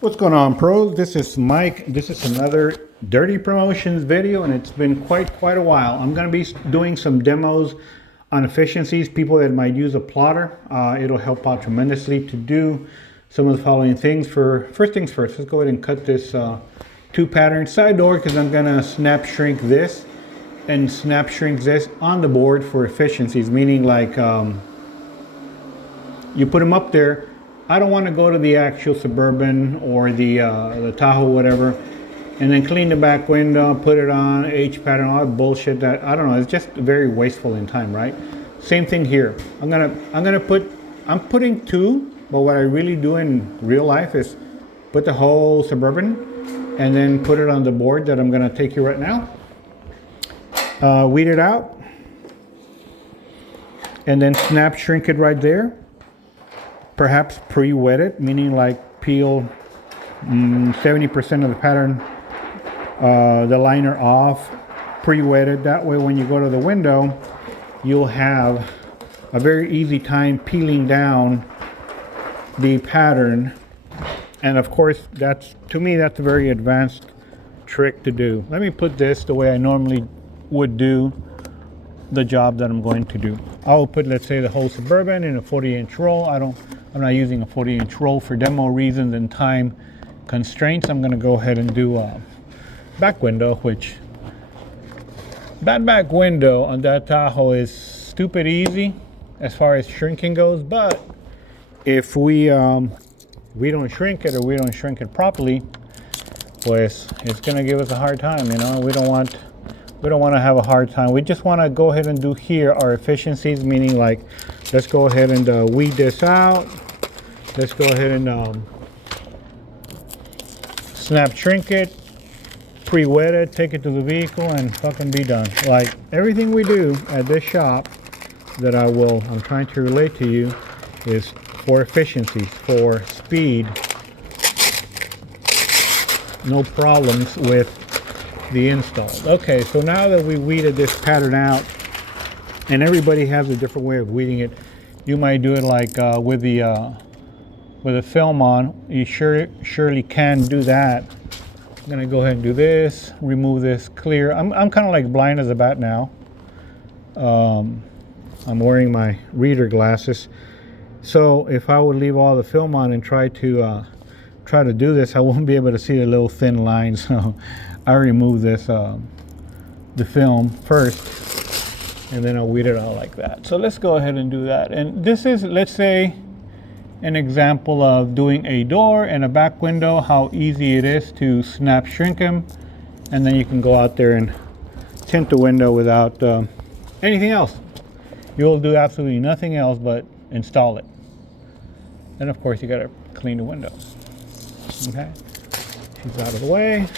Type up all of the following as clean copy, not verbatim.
What's going on, pros? This is Mike. This is another Dirty Promotions video, and it's been quite a while. I'm going to be doing some demos on efficiencies. People that might use a plotter, it'll help out tremendously to do some of the following things. First things first, let's go ahead and cut this two pattern side door because I'm going to snap shrink this and snap shrink this on the board for efficiencies, meaning like you put them up there. I don't want to go to the actual Suburban or the Tahoe, whatever, and then clean the back window, put it on, H pattern, all that bullshit that, I don't know, it's just very wasteful in time, right? Same thing here. I'm putting two, but what I really do in real life is put the whole Suburban and then put it on the board that I'm going to take you right now. Weed it out and then snap shrink it right there. Perhaps pre-wet it, meaning like peel 70% of the pattern, the liner off, pre-wet it. That way when you go to the window, you'll have a very easy time peeling down the pattern. And of course, to me, that's a very advanced trick to do. Let me put this the way I normally would do the job that I'm going to do. I will put, let's say, the whole Suburban in a 40-inch roll. I'm not using a 40-inch roll for demo reasons and time constraints. I'm going to go ahead and do a back window, which that back window on that Tahoe is stupid easy as far as shrinking goes. But if we don't shrink it, or we don't shrink it properly, pues it's going to give us a hard time. You know, we don't want to have a hard time. We just want to go ahead and do here our efficiencies, meaning like, let's go ahead and weed this out. Let's go ahead and snap shrink it, pre-wet it, take it to the vehicle, and fucking be done. Like everything we do at this shop that I'm trying to relate to you is for efficiencies, for speed. No problems with the install. Okay, so now that we weeded this pattern out, and everybody has a different way of weeding it. You might do it like with a film on. You surely can do that. I'm gonna go ahead and do this, remove this clear. I'm kind of like blind as a bat now. I'm wearing my reader glasses, so if I would leave all the film on and try to do this, I won't be able to see the little thin lines. So I remove this the film first, and then I'll weed it out like that. So let's go ahead and do that. And this is, let's say, an example of doing a door and a back window, how easy it is to snap shrink them, and then you can go out there and tint the window without anything else. You'll do absolutely nothing else but install it. And of course you got to clean the window. Okay, she's out of the way.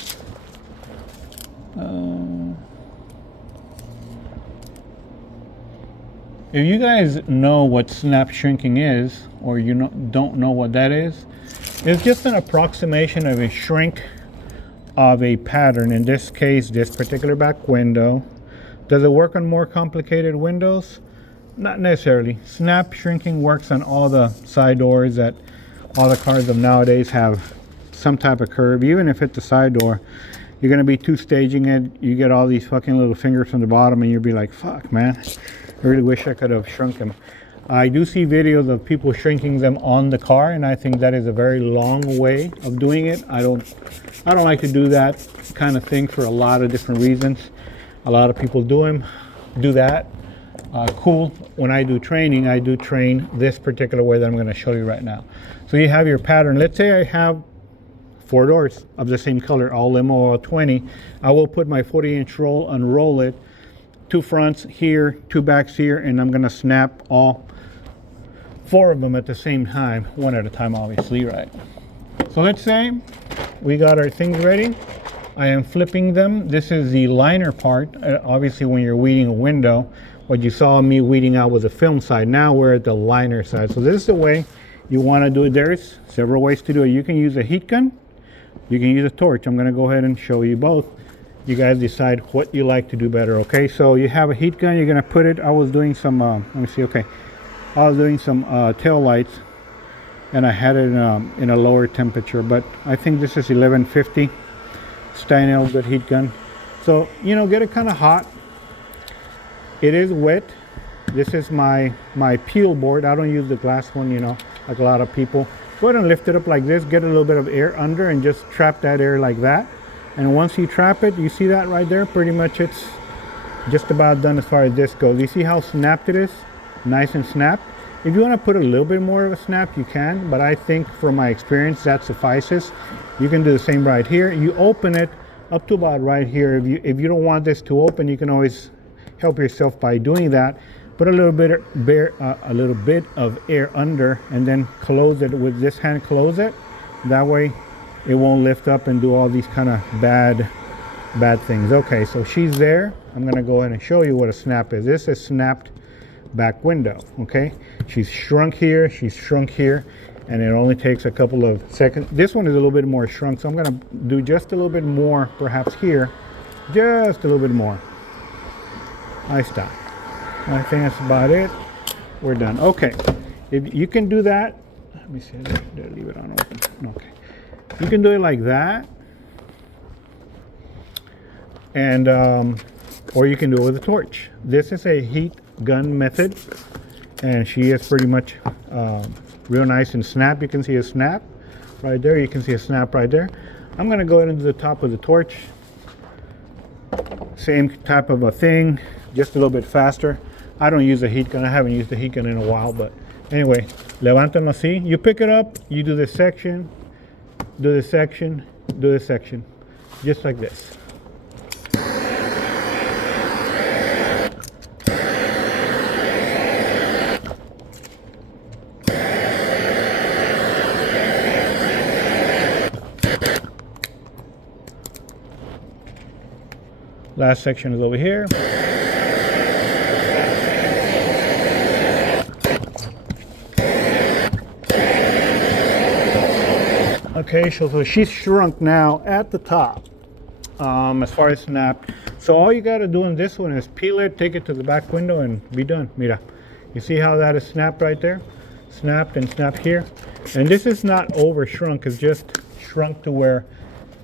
If you guys know what snap shrinking is, or don't know what that is, it's just an approximation of a shrink of a pattern. In this case, this particular back window. Does it work on more complicated windows? Not necessarily. Snap shrinking works on all the side doors that all the cars of nowadays have some type of curve. Even if it's a side door, you're going to be two-staging it. You get all these fucking little fingers from the bottom, and you'll be like, fuck, man. I really wish I could have shrunk them. I do see videos of people shrinking them on the car, and I think that is a very long way of doing it. I don't like to do that kind of thing for a lot of different reasons. A lot of people do that. Cool. When I do training, I do train this particular way that I'm going to show you right now. So you have your pattern. Let's say I have 4 doors of the same color, all limo or 20. I will put my 40-inch roll, unroll it, 2 fronts here, 2 backs here, and I'm gonna snap all 4 of them at the same time, one at a time, obviously, right? So let's say we got our things ready. I am flipping them. This is the liner part. Obviously, when you're weeding a window, what you saw me weeding out was the film side. Now we're at the liner side. So this is the way you want to do it. There's several ways to do it. You can use a heat gun. You can use a torch. I'm going to go ahead and show you both. You guys decide what you like to do better. Okay, so you have a heat gun. You're going to put it. I was doing some let me see. Okay, I was doing some tail lights and I had it in a lower temperature, but I think this is 1150 Steinel good heat gun. So, you know, get it kind of hot. It is wet. This is my peel board. I don't use the glass one, you know, like a lot of people. Go ahead and lift it up like this, get a little bit of air under, and just trap that air like that. And once you trap it, you see that right there? Pretty much it's just about done as far as this goes. You see how snapped it is? Nice and snapped. If you want to put a little bit more of a snap, you can, but I think from my experience that suffices. You can do the same right here. You open it up to about right here. If you don't want this to open, you can always help yourself by doing that. Put a little bit of air under, and then close it with this hand. Close it. That way, it won't lift up and do all these kind of bad things. Okay, so she's there. I'm gonna go ahead and show you what a snap is. This is snapped back window. Okay, she's shrunk here. She's shrunk here, and it only takes a couple of seconds. This one is a little bit more shrunk, so I'm gonna do just a little bit more, perhaps here, just a little bit more. I stop. I think that's about it. We're done. Okay, if you can do that, let me see. There, leave it on open. Okay, you can do it like that, and or you can do it with a torch. This is a heat gun method, and she is pretty much real nice and snap. You can see a snap right there. You can see a snap right there. I'm gonna go ahead and do the top with the torch. Same type of a thing, just a little bit faster. I don't use a heat gun. I haven't used a heat gun in a while, but anyway, levántalo así. You pick it up, you do this section, do this section, do this section, just like this. Last section is over here. Okay, so she's shrunk now at the top, as far as snap. So all you got to do in this one is peel it, take it to the back window, and be done. Mira, you see how that is snapped right there? Snapped and snapped here. And this is not over shrunk, it's just shrunk to where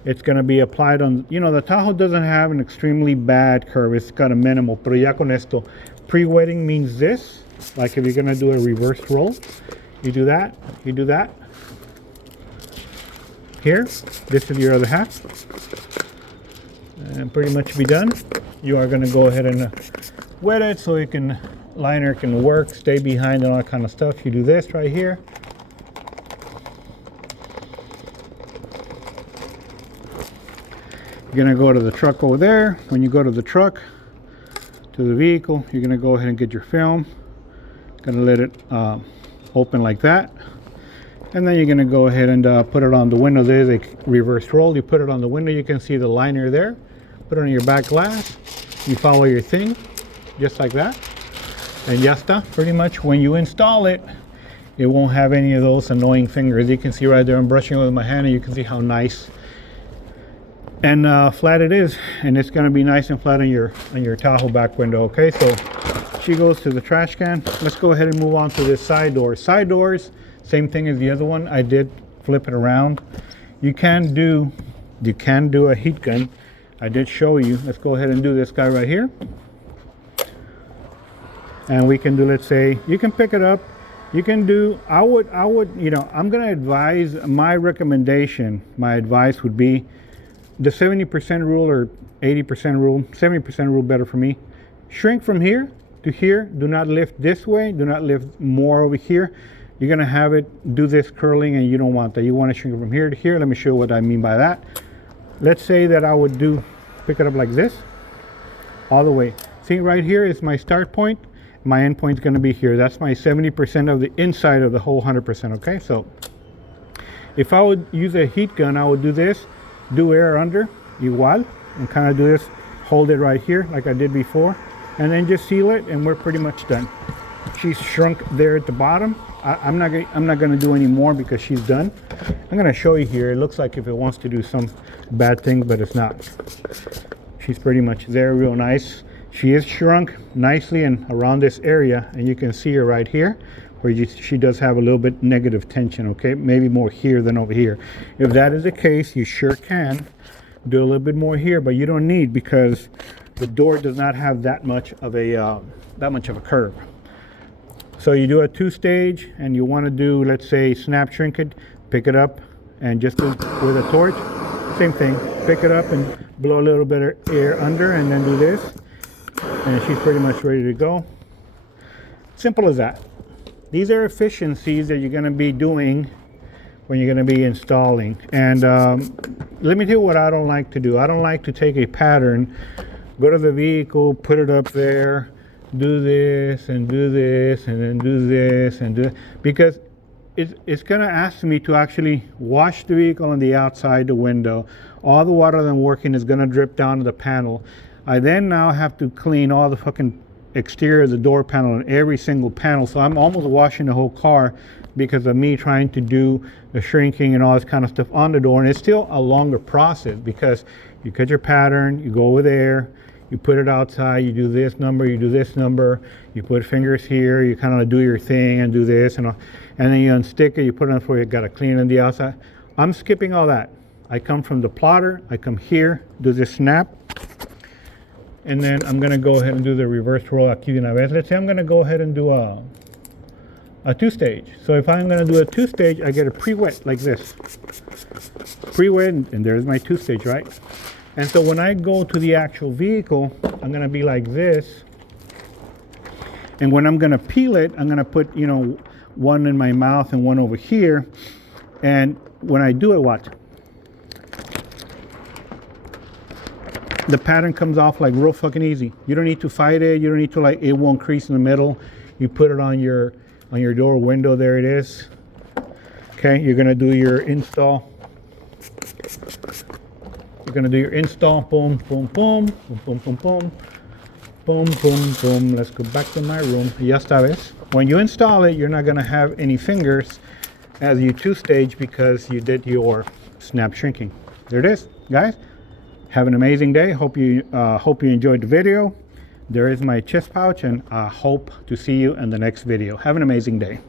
it's going to be applied on, you know, the Tahoe doesn't have an extremely bad curve. It's got a minimal, pero ya con esto. Pre-wetting means this, like if you're going to do a reverse roll, you do that, you do that. Here, this is your other half. And pretty much be done. You are going to go ahead and wet it so it can, liner can work, stay behind and all that kind of stuff. You do this right here. You're gonna go to the truck over there. When you go to the truck, to the vehicle, you're gonna go ahead and get your film. Gonna let it open like that. And then you're gonna go ahead and put it on the window. There's a reverse roll. You put it on the window, you can see the liner there. Put it on your back glass. You follow your thing, just like that. And ya está. Pretty much when you install it, it won't have any of those annoying fingers. You can see right there, I'm brushing with my hand, and you can see how nice and flat it is, and it's going to be nice and flat on your Tahoe back window. Okay, so she goes to the trash can. Let's go ahead and move on to this side door. Side doors, same thing as the other one. I did flip it around. You can do a heat gun. I did show you. Let's go ahead and do this guy right here, and we can do, let's say, you can pick it up. You can do, I would, you know, I'm going to advise, my recommendation, my advice would be the 70% rule or 80% rule. 70% rule better for me. Shrink from here to here. Do not lift this way. Do not lift more over here. You're going to have it do this curling, and you don't want that. You want to shrink from here to here. Let me show you what I mean by that. Let's say that I would pick it up like this, all the way. See, right here is my start point. My end point is going to be here. That's my 70% of the inside of the whole 100%. Okay, so if I would use a heat gun, I would do this. Do air under, igual, and kind of do this, hold it right here like I did before, and then just seal it, and we're pretty much done. She's shrunk there at the bottom. I'm not going to do any more because she's done. I'm going to show you here. It looks like if it wants to do some bad things, but it's not. She's pretty much there, real nice. She is shrunk nicely and around this area, and you can see her right here where she does have a little bit negative tension, okay? Maybe more here than over here. If that is the case, you sure can do a little bit more here, but you don't need, because the door does not have that much of a curve. So you do a 2-stage, and you want to do, let's say, snap shrink it, pick it up, and just do with a torch, same thing. Pick it up and blow a little bit of air under, and then do this, and she's pretty much ready to go. Simple as that. These are efficiencies that you're going to be doing when you're going to be installing. And let me tell you what I don't like to do. I don't like to take a pattern, go to the vehicle, put it up there, do this and do this, and then do this and do it, because it's going to ask me to actually wash the vehicle on the outside, the window. All the water that I'm working is going to drip down to the panel. I then now have to clean all the fucking exterior of the door panel and every single panel. So I'm almost washing the whole car because of me trying to do the shrinking and all this kind of stuff on the door. And it's still a longer process, because you cut your pattern, you go over there, you put it outside, you do this number, you do this number, you put fingers here, you kind of do your thing and do this, and then you unstick it, you put it on for you got to clean it on the outside. I'm skipping all that. I come from the plotter, I come here, do this snap, and then I'm going to go ahead and do the reverse roll aquí de una vez. Let's say I'm going to go ahead and do a 2-stage. So if I'm going to do a 2-stage, I get a pre-wet like this. Pre-wet, and there's my 2-stage, right? And so when I go to the actual vehicle, I'm going to be like this. And when I'm going to peel it, I'm going to put, you know, one in my mouth and one over here. And when I do it, watch. The pattern comes off like real fucking easy. You don't need to fight it. You don't need to, like, it won't crease in the middle. You put it on your door window. There it is. Okay, you're going to do your install. You're going to do your install. Boom, boom, boom, boom, boom, boom, boom. Boom, boom, boom. Let's go back to my room. Ya esta vez. When you install it, you're not going to have any fingers as you 2-stage, because you did your snap shrinking. There it is, guys. Have an amazing day. Hope you enjoyed the video. There is my chest pouch, and I hope to see you in the next video. Have an amazing day.